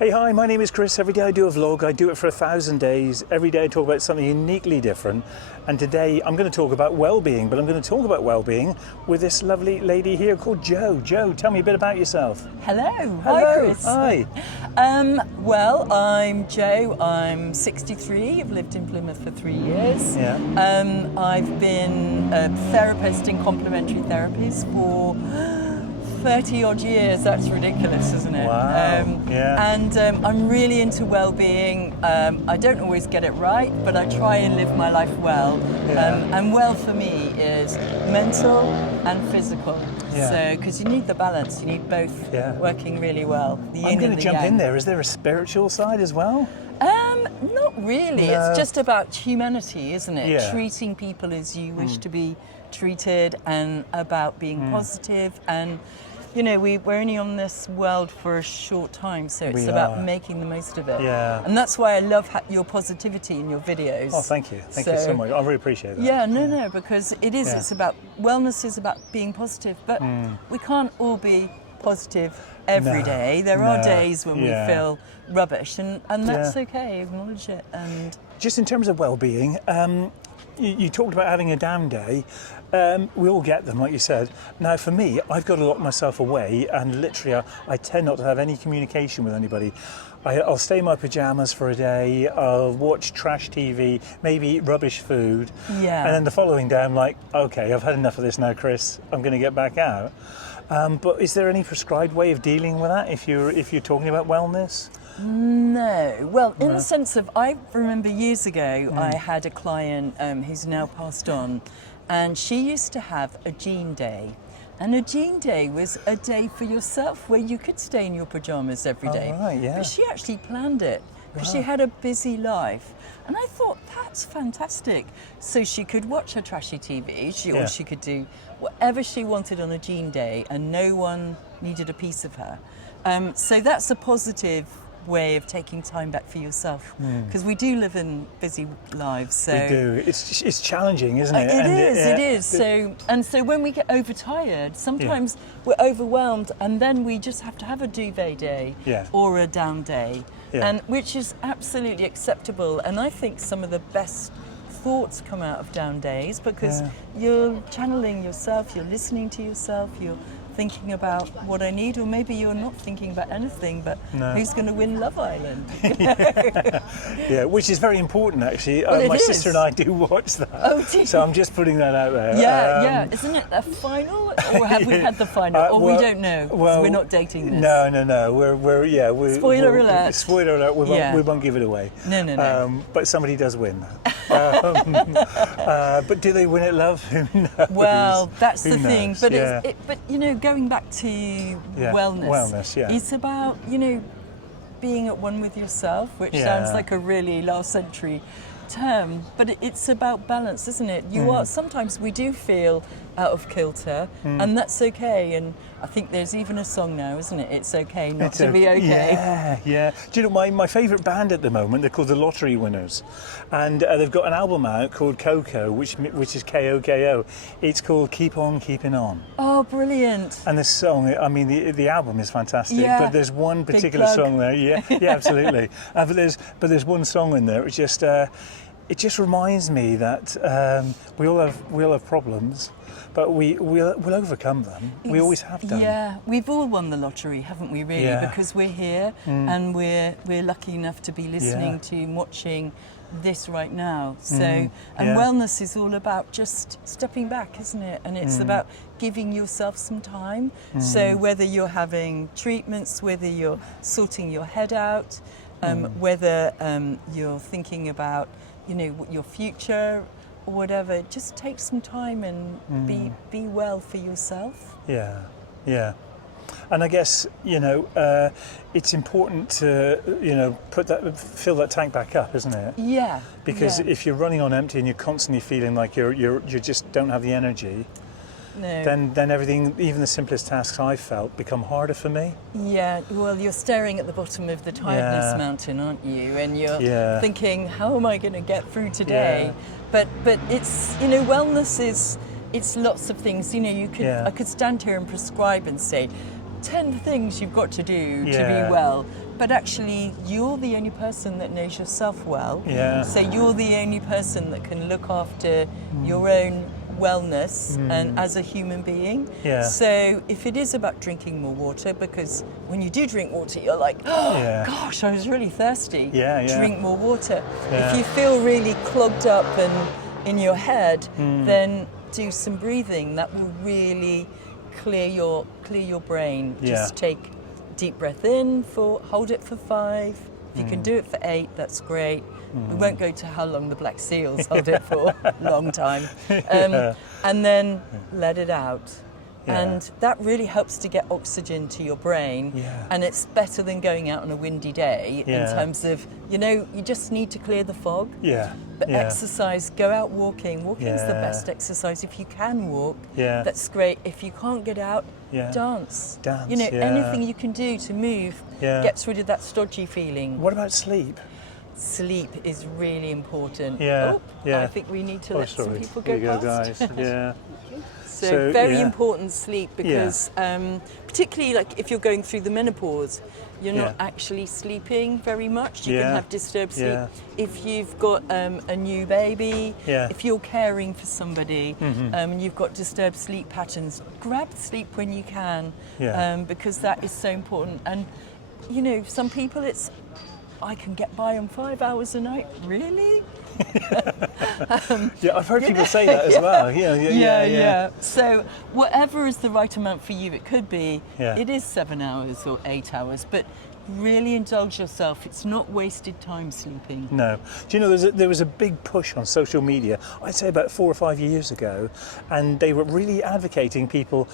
Hey, hi, my name is Chris. Every day I do a vlog. I do it for 1,000 days. Every day I talk about something uniquely different. And today I'm going to talk about well-being, but I'm going to talk about well-being with this lovely lady here called Jo. Jo, tell me a bit about yourself. Hello. Hello. Hi, Chris. Hi. Well, I'm Jo. I'm 63. I've lived in Plymouth for 3 years. Yeah. I've been a therapist in complementary therapies for 30 odd years. That's ridiculous, isn't it? Wow. Yeah. And I'm really into well-being. I don't always get it right, but I try and live my life well. Yeah. And well for me is mental and physical. Yeah. So, because you need the balance, you need both working really well. I'm going to jump in there. Is there a spiritual side as well? Not really. No. It's just about humanity, isn't it? Yeah. Treating people as you wish to be treated, and about being positive. And you know, we're only on this world for a short time, so it's about making the most of it. Yeah. And that's why I love your positivity in your videos. Oh, thank you. Thank you so much. I really appreciate that. Yeah, no, because it is. It's about wellness is about being positive, but we can't all be positive every day. There are days when we feel rubbish, and that's okay. Acknowledge it. And just in terms of well-being, you talked about having a down day. We all get them, like you said. Now, for me, I've got to lock myself away, and literally, I tend not to have any communication with anybody. I'll stay in my pajamas for a day. I'll watch trash TV, maybe eat rubbish food, and then the following day, I'm like, okay, I've had enough of this now, Chris. I'm going to get back out. But is there any prescribed way of dealing with that if you're talking about wellness? No. Well, in the sense of, I remember years ago, I had a client who's now passed on, and she used to have a jean day. And a jean day was a day for yourself where you could stay in your pajamas every day. Oh, right, yeah. But she actually planned it because she had a busy life. And I thought, that's fantastic. So she could watch her trashy TV, or she could do whatever she wanted on a jean day, and no one needed a piece of her. So that's a positive way of taking time back for yourself, because we do live in busy lives. So we do. It's challenging, isn't it? It is. So when we get overtired, sometimes we're overwhelmed, and then we just have to have a duvet day or a down day, and which is absolutely acceptable. And I think some of the best thoughts come out of down days because you're channeling yourself, you're listening to yourself, you're thinking about what I need, or maybe you're not thinking about anything, but who's going to win Love Island? Yeah, which is very important actually. Well, my sister and I do watch that. Oh, dear. So I'm just putting that out there. Yeah. Isn't it a final, or have we had the final? Or we don't know. Well, we're not dating this. No. We're spoiler alert. Spoiler alert. We won't give it away. No. But somebody does win. But do they win at love? Who knows? Well, that's the Who thing. knows? But but you know, going back to wellness, it's about, you know, being at one with yourself, which sounds like a really last century term, but it's about balance, isn't it? You are, sometimes we do feel out of kilter, and that's okay. And I think there's even a song now, isn't it? It's okay not to be okay. Yeah. Do you know my favourite band at the moment? They're called the Lottery Winners, and they've got an album out called Coco, which is Koko. It's called Keep On Keeping On. Oh, brilliant! And this song, I mean, the album is fantastic. But there's one particular song there. Yeah, absolutely. But there's one song in there which just it just reminds me that we all have problems, but we'll overcome them. We always have done. Yeah, we've all won the lottery, haven't we? Really, because we're here and we're lucky enough to be listening to and watching this right now. So, and wellness is all about just stepping back, isn't it? And it's about giving yourself some time. So whether you're having treatments, whether you're sorting your head out, whether you're thinking about, you know, your future or whatever, just take some time and be well for yourself. Yeah. And I guess, you know, it's important to, you know, fill that tank back up, isn't it? Yeah. Because if you're running on empty and you're constantly feeling like you just don't have the energy, then everything, even the simplest tasks I felt, become harder for me. Yeah, well, you're staring at the bottom of the tiredness mountain, aren't you? And you're thinking, how am I going to get through today? But it's, you know, wellness is, it's lots of things. You know, I could stand here and prescribe and say 10 things you've got to do to be well. but actually you're the only person that knows yourself well. Yeah. So you're the only person that can look after your own wellness and as a human being. Yeah. So if it is about drinking more water, because when you do drink water, you're like, oh gosh, I was really thirsty. Yeah, yeah. Drink more water. Yeah. If you feel really clogged up and in your head, then do some breathing. That will really clear your brain. Yeah. Just take a deep breath in, hold it for 5. If you can do it for 8, that's great. We won't go to how long the black seals hold it for, long time. And then let it out. Yeah. And that really helps to get oxygen to your brain. Yeah. And it's better than going out on a windy day in terms of, you just need to clear the fog. Yeah. But exercise, go out walking. Walking's the best exercise. If you can walk, that's great. If you can't get out, dance. Dance, anything you can do to move gets rid of that stodgy feeling. What about sleep? Sleep is really important. Yeah, I think we need to let some people go Here you past. guys. Yeah. So very important sleep, because particularly like if you're going through the menopause, you're not actually sleeping very much. You can have disturbed sleep. If you've got a new baby, if you're caring for somebody and you've got disturbed sleep patterns, grab sleep when you can, because that is so important. And some people I can get by on 5 hours a night. Really? I've heard people say that as well. Yeah. So whatever is the right amount for you, it could be, it is 7 hours or 8 hours, but really indulge yourself. It's not wasted time sleeping. No. Do you know, there was a big push on social media, I'd say about 4 or 5 years ago, and they were really advocating people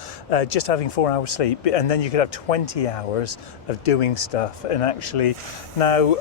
just having 4 hours sleep, and then you could have 20 hours of doing stuff. And actually now,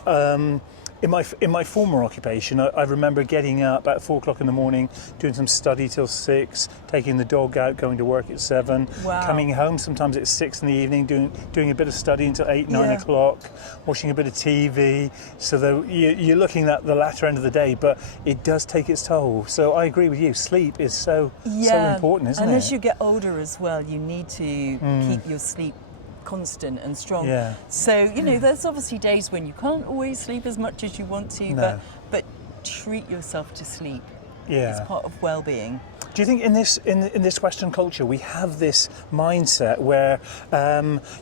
in my former occupation, I remember getting up at 4 o'clock in the morning, doing some study till 6, taking the dog out, going to work at 7, coming home sometimes at 6 in the evening, doing a bit of study until 8, 9 o'clock, watching a bit of TV. So that you're looking at the latter end of the day, but it does take its toll. So I agree with you. Sleep is so important, isn't it? And as you get older as well, you need to keep your sleep constant and strong. So there's obviously days when you can't always sleep as much as you want to, but treat yourself to sleep. It's part of well-being. Do you think in this Western culture we have this mindset where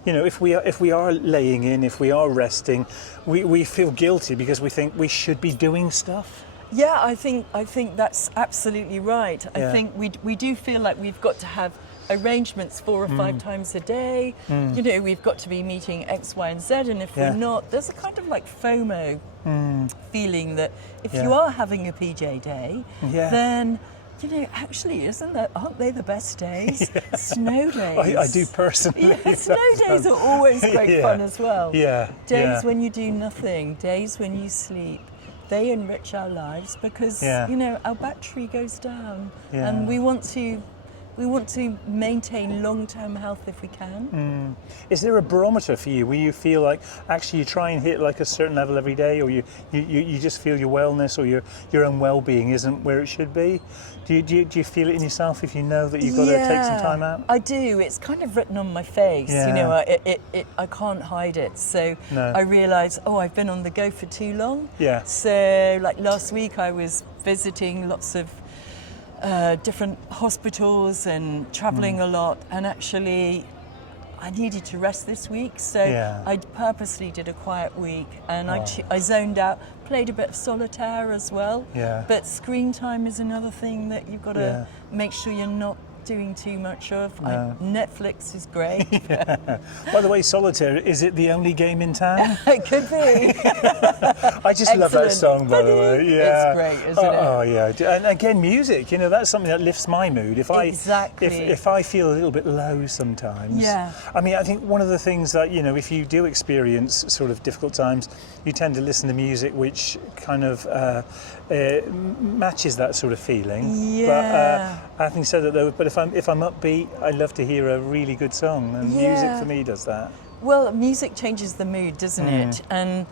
if we are laying in, if we are resting, we feel guilty because we think we should be doing stuff? Yeah, I think that's absolutely right. I think we do feel like we've got to have arrangements 4 or 5 times a day. We've got to be meeting X, Y, and Z, and if we're not, there's a kind of like FOMO feeling that if you are having a PJ day, then actually, aren't they the best days? Snow days. I do personally. Snow days are always great fun as well. Days when you do nothing, days when you sleep. They enrich our lives because our battery goes down, and we want to maintain long-term health if we can. Is there a barometer for you where you feel like actually you try and hit like a certain level every day, or you just feel your wellness or your own well-being isn't where it should be? Do you feel it in yourself if you know that you've got to take some time out? I do. It's kind of written on my face. I can't hide it. So I realise, I've been on the go for too long. So like last week I was visiting lots of different hospitals and travelling a lot, and actually I needed to rest this week, so I purposely did a quiet week, and I zoned out, played a bit of solitaire as well, but screen time is another thing that you've got to make sure you're not doing too much of. Netflix is great. By the way, solitaire, is it the only game in town? It could be. I just love that song, by the way. It's great, isn't it? Oh yeah, and again, music. That's something that lifts my mood. If I feel a little bit low sometimes. I mean, I think one of the things that if you do experience sort of difficult times, you tend to listen to music which kind of matches that sort of feeling. But having said that, though, if I'm upbeat, I love to hear a really good song, and music for me does that. Well, music changes the mood, doesn't it? And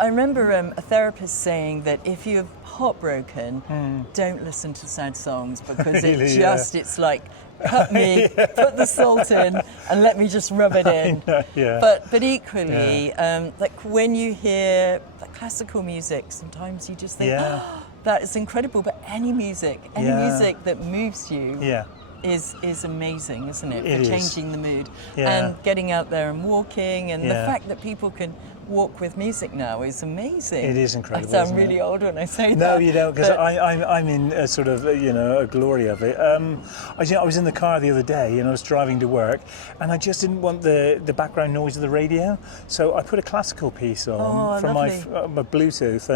I remember a therapist saying that if you're heartbroken, don't listen to sad songs because it's like cut me, put the salt in, and let me just rub it in. Yeah. But equally, like when you hear like classical music, sometimes you just think, oh, that is incredible. But any music that moves you. Yeah. Is amazing, isn't it? It For is. changing the mood Yeah. and getting out there and walking, and the Yeah. fact that people can walk with music now is amazing. It is incredible. I sound isn't really it? old when I say that. No, you don't, because I'm in a sort of a glory of it. I was in the car the other day and I was driving to work, and I just didn't want the background noise of the radio, so I put a classical piece on from my Bluetooth,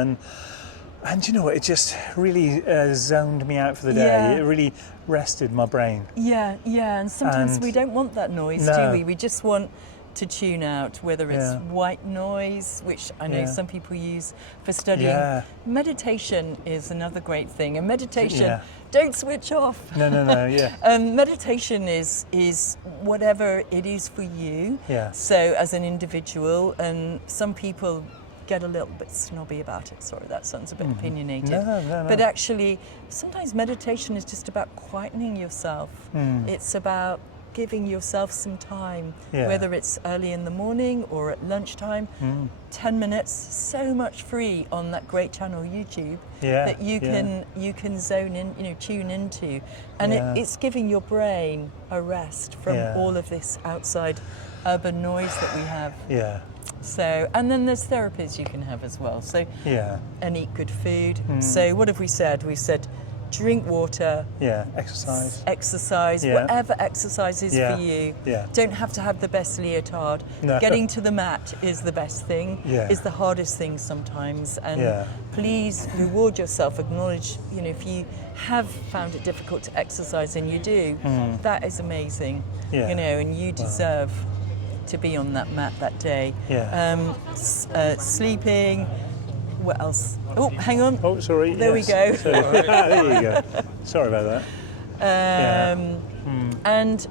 and you know what? It just really zoned me out for the day. Yeah. It really rested my brain. Yeah, and sometimes we don't want that noise, No. do we? We just want to tune out, whether it's white noise, which I know some people use for studying. Yeah. Meditation is another great thing. And meditation, don't switch off. No, yeah. Meditation is whatever it is for you. Yeah. So as an individual, and some people get a little bit snobby about it. Sorry, that sounds a bit opinionated. No. But actually, sometimes meditation is just about quietening yourself. It's about giving yourself some time, whether it's early in the morning or at lunchtime. 10 minutes, so much free on that great channel YouTube that you can zone in, tune into, and it's giving your brain a rest from all of this outside urban noise that we have. Yeah. So, and then there's therapies you can have as well. So, and eat good food. So, what have we said? We said drink water. Yeah, exercise. Whatever exercise is for you. Yeah. Don't have to have the best leotard. No. Getting to the mat is the best thing. Yeah. Is the hardest thing sometimes. And please reward yourself. Acknowledge, if you have found it difficult to exercise, and you do, that is amazing. Yeah. And you deserve to be on that mat that day. Yeah. Sleeping. What else? Oh, hang on. Oh, sorry. There we go. There you go. Sorry about that. And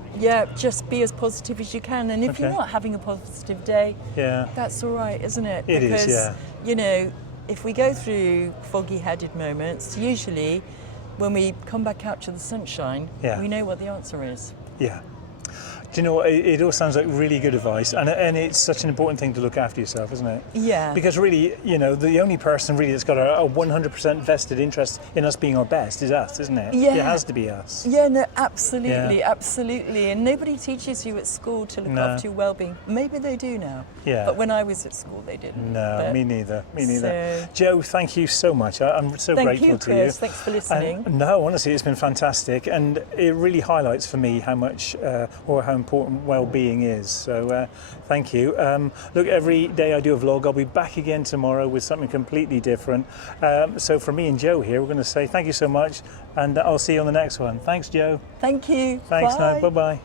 just be as positive as you can. And if you're not having a positive day, that's all right, isn't it? It because, is, if we go through foggy-headed moments, usually when we come back out to the sunshine, we know what the answer is. Yeah. Do you know what? It all sounds like really good advice, and it's such an important thing to look after yourself, isn't it? Yeah. Because really, the only person really that's got a 100% vested interest in us being our best is us, isn't it? Yeah. It has to be us. Yeah, no, absolutely. And nobody teaches you at school to look after your well-being. Maybe they do now. Yeah. But when I was at school, they didn't. No, me neither. So, Joe, thank you so much. I'm so grateful to you. Chris. Thanks for listening. No, honestly, it's been fantastic, and it really highlights for me how much or how important well-being is. So thank you. Look, every day I do a vlog, I'll be back again tomorrow with something completely different. So from me and Joe here, we're going to say thank you so much, and I'll see you on the next one. Thanks, Joe. Thank you. Thanks. Bye. Now, bye-bye.